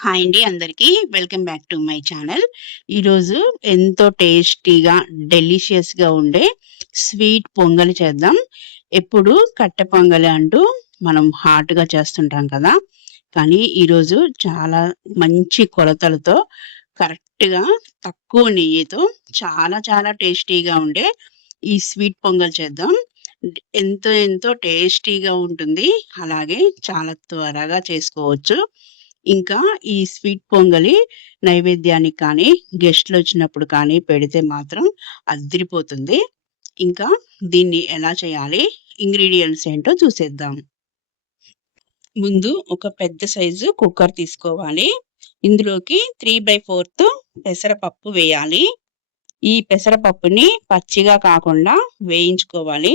Hi అండి అందరికీ. Welcome back to my channel. ఈరోజు ఎంతో టేస్టీగా, డెలిషియస్‌గా ఉండే స్వీట్ పొంగలి చేద్దాం. ఎప్పుడు కట్టె పొంగలి అంటూ మనం హాట్‌గా చేస్తుంటాం కదా! కానీ ఈరోజు చాలా మంచి కొలతలతో కరెక్ట్‌గా తక్కువ నెయ్యితో చాలా చాలా టేస్టీగా ఉండే ఈ స్వీట్ పొంగల్ చేద్దాం. ఎంతో ఎంతో టేస్టీగా ఉంటుంది. అలాగే చాలా త్వరగా చేసుకోవచ్చు. ఇంకా ఈ స్వీట్ పొంగలి నైవేద్యానికి కానీ, గెస్ట్‌లొచ్చినప్పుడు కానీ పెడితే మాత్రం అద్దిరిపోతుంది. ఇంకా దీన్ని ఎలా చేయాలి? ఇంగ్రీడియెంట్స్ ఏంటో చూసేద్దాం. ముందు ఒక పెద్ద సైజు కుక్కర్ తీసుకోవాలి. ఇందులోకి 3/4 పెసరపప్పు వేయాలి. ఈ పెసరపప్పుని పచ్చిగా కాకుండా వేయించుకోవాలి.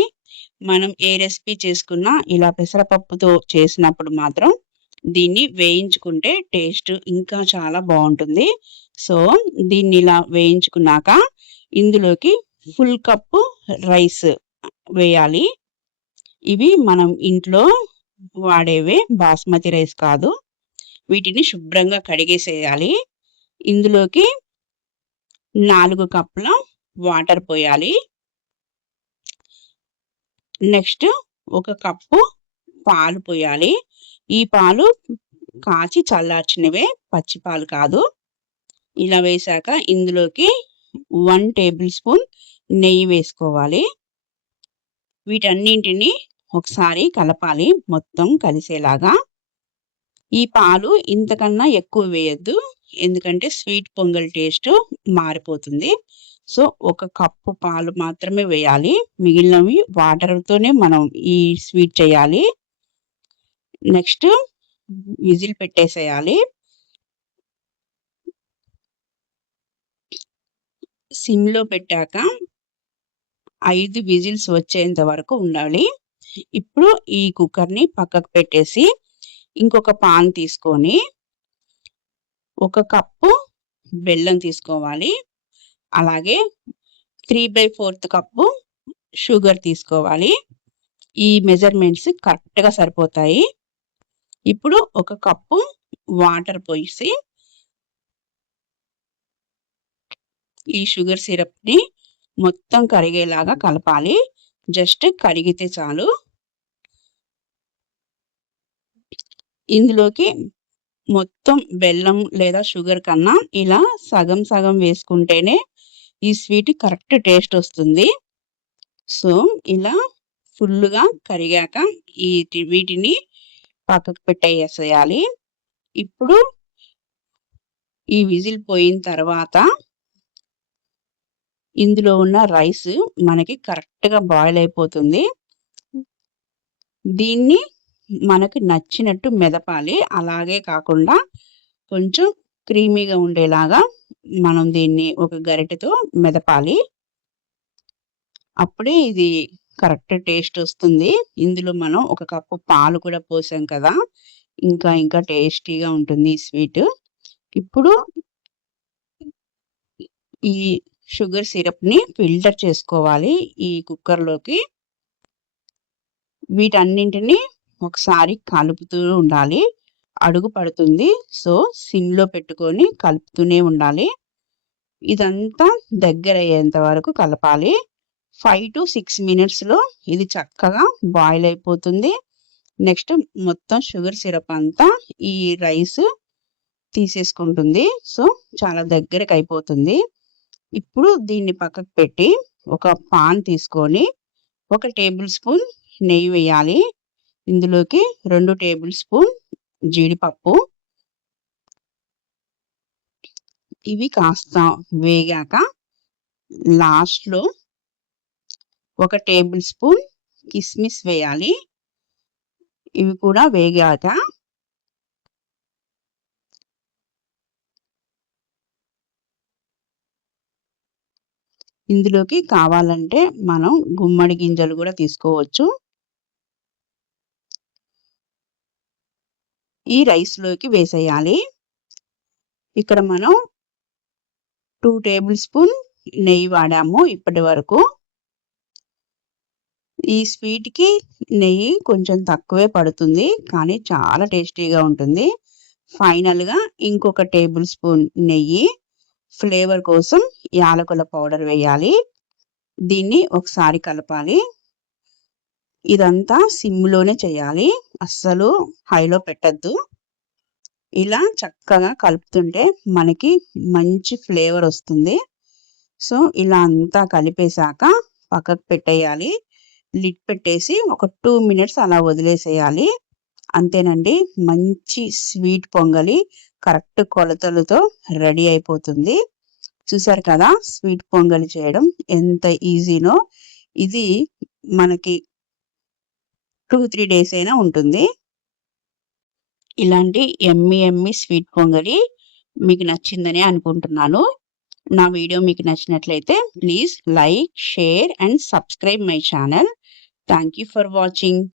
మనం ఏ రెసిపీ చేసుకున్నా ఇలా పెసరపప్పుతో చేసినప్పుడు మాత్రం దీన్ని వేయించుకుంటే టేస్ట్ ఇంకా చాలా బావుంటుంది. సో, దీన్నిలా వేయించుకున్నాక ఇందులోకి ఫుల్ కప్పు రైస్ వేయాలి. ఇవి మనం ఇంట్లో వాడేవే బాస్మతి రైస్ కాదు. వీటిని శుభ్రంగా కడిగేసేయాలి. ఇందులోకి 4 కప్పుల వాటర్ పోయాలి. నెక్స్ట్ ఒక కప్పు పాలు పోయాలి. ఈ పాలు కాచి చల్లార్చినవే, పచ్చి పాలు కాదు. ఇలా వేశాక ఇందులోకి 1 టేబుల్ స్పూన్ నెయ్యి వేసుకోవాలి. వీటన్నింటిని ఒకసారి కలపాలి మొత్తం కలిసేలాగా. ఈ పాలు ఇంతకన్నా ఎక్కువ వేయొద్దు. ఎందుకంటే స్వీట్ పొంగల్ టేస్ట్ మారిపోతుంది. సో, ఒక కప్పు పాలు మాత్రమే వేయాలి. మిగిలినవి వాటర్‌తోనే మనం ఈ స్వీట్ చేయాలి. నెక్స్ట్ విజిల్ పెట్టేసేయాలి. సిమ్‌లో పెట్టాక 5 విజిల్స్ వచ్చేంత వరకు ఉండాలి. ఇప్పుడు ఈ కుక్కర్‌ని పక్కకు పెట్టేసి ఇంకొక పాన్ తీసుకొని 1 కప్పు బెల్లం తీసుకోవాలి. అలాగే 3/4 కప్పు షుగర్ తీసుకోవాలి. ఈ మెజర్‌మెంట్స్ కరెక్ట్‌గా సరిపోతాయి. ఇప్పుడు 1 కప్పు వాటర్ పోసి ఈ షుగర్ సిరప్‌ని మొత్తం కరిగేలాగా కలపాలి. జస్ట్ కరిగితే చాలు. ఇందులోకి మొత్తం బెల్లం లేదా షుగర్ కన్నా ఇలా సగం సగం వేసుకుంటేనే ఈ స్వీట్ కరెక్ట్ టేస్ట్ వస్తుంది. సో, ఇలా ఫుల్లుగా కరిగాక వీటిని పక్కకు పెట్టేసేయాలి. ఇప్పుడు ఈ విజిల్ పోయిన తర్వాత ఇందులో ఉన్న రైస్ మనకి కరెక్ట్‌గా బాయిల్ అయిపోతుంది. దీన్ని మనకు నచ్చినట్టు మెదపాలి. అలాగే కాకుండా కొంచెం క్రీమీగా ఉండేలాగా మనం దీన్ని ఒక గరిటెతో మెదపాలి. అప్పుడే ఇది కరెక్ట్ టేస్ట్ వస్తుంది. ఇందులో మనం 1 కప్పు పాలు కూడా పోసాం కదా! ఇంకా టేస్టీగా ఉంటుంది ఈ స్వీట్. ఇప్పుడు ఈ షుగర్ సిరప్‌ని ఫిల్టర్ చేసుకోవాలి ఈ కుక్కర్‌లోకి. వీటన్నింటిని ఒకసారి కలుపుతూ ఉండాలి. అడుగు పడుతుంది. సో, సిమ్‌లో పెట్టుకొని కలుపుతూనే ఉండాలి. ఇదంతా దగ్గరయ్యేంత వరకు కలపాలి. 5-6 మినిట్స్‌లో ఇది చక్కగా బాయిల్ అయిపోతుంది. నెక్స్ట్ మొత్తం షుగర్ సిరప్ అంతా ఈ రైస్ తీసేసుకుంటుంది. సో, చాలా దగ్గరకయిపోతుంది. ఇప్పుడు దీన్ని పక్కకు పెట్టి ఒక పాన్ తీసుకొని 1 టేబుల్ స్పూన్ నెయ్యి వేయాలి. ఇందులోకి 2 టేబుల్ స్పూన్ జీడిపప్పు. ఇవి కాస్త వేగాక లాస్ట్‌లో 1 టేబుల్ స్పూన్ కిస్మిస్ వేయాలి. ఇవి కూడా వేగాక ఇందులోకి కావాలంటే మనం గుమ్మడి గింజలు కూడా తీసుకోవచ్చు. ఈ రైస్‌లోకి వేసేయాలి. ఇక్కడ మనం 2 టేబుల్ స్పూన్ నెయ్యి వాడాము ఇప్పటి వరకు. ఈ స్వీట్‌కి నెయ్యి కొంచెం తక్కువే పడుతుంది. కానీ చాలా టేస్టీగా ఉంటుంది. ఫైనల్‌గా ఇంకొక టేబుల్ స్పూన్ నెయ్యి, ఫ్లేవర్ కోసం యాలకుల పౌడర్ వేయాలి. దీన్ని ఒకసారి కలపాలి. ఇదంతా సిమ్‌లోనే చేయాలి. అస్సలు హైలో పెట్టొద్దు. ఇలా చక్కగా కలుపుతుంటే మనకి మంచి ఫ్లేవర్ వస్తుంది. సో, ఇలా అంతా కలిపేశాక పక్కకు పెట్టేయాలి. లిడ్ పెట్టేసి ఒక 2 మినిట్స్ అలా వదిలేసేయాలి. అంతేనండి. మంచి స్వీట్ పొంగలి కరెక్ట్ కొలతలతో రెడీ అయిపోతుంది. చూసారు కదా! స్వీట్ పొంగలి చేయడం ఎంత ఈజీనో. ఇది మనకి 2, 3 డేస్ అయినా ఉంటుంది. ఇలాంటి యమ్మీ స్వీట్ పొంగలి మీకు నచ్చిందని అనుకుంటున్నాను. నా వీడియో మీకు నచ్చినట్లయితే please like, share and subscribe my channel. Thank you for watching.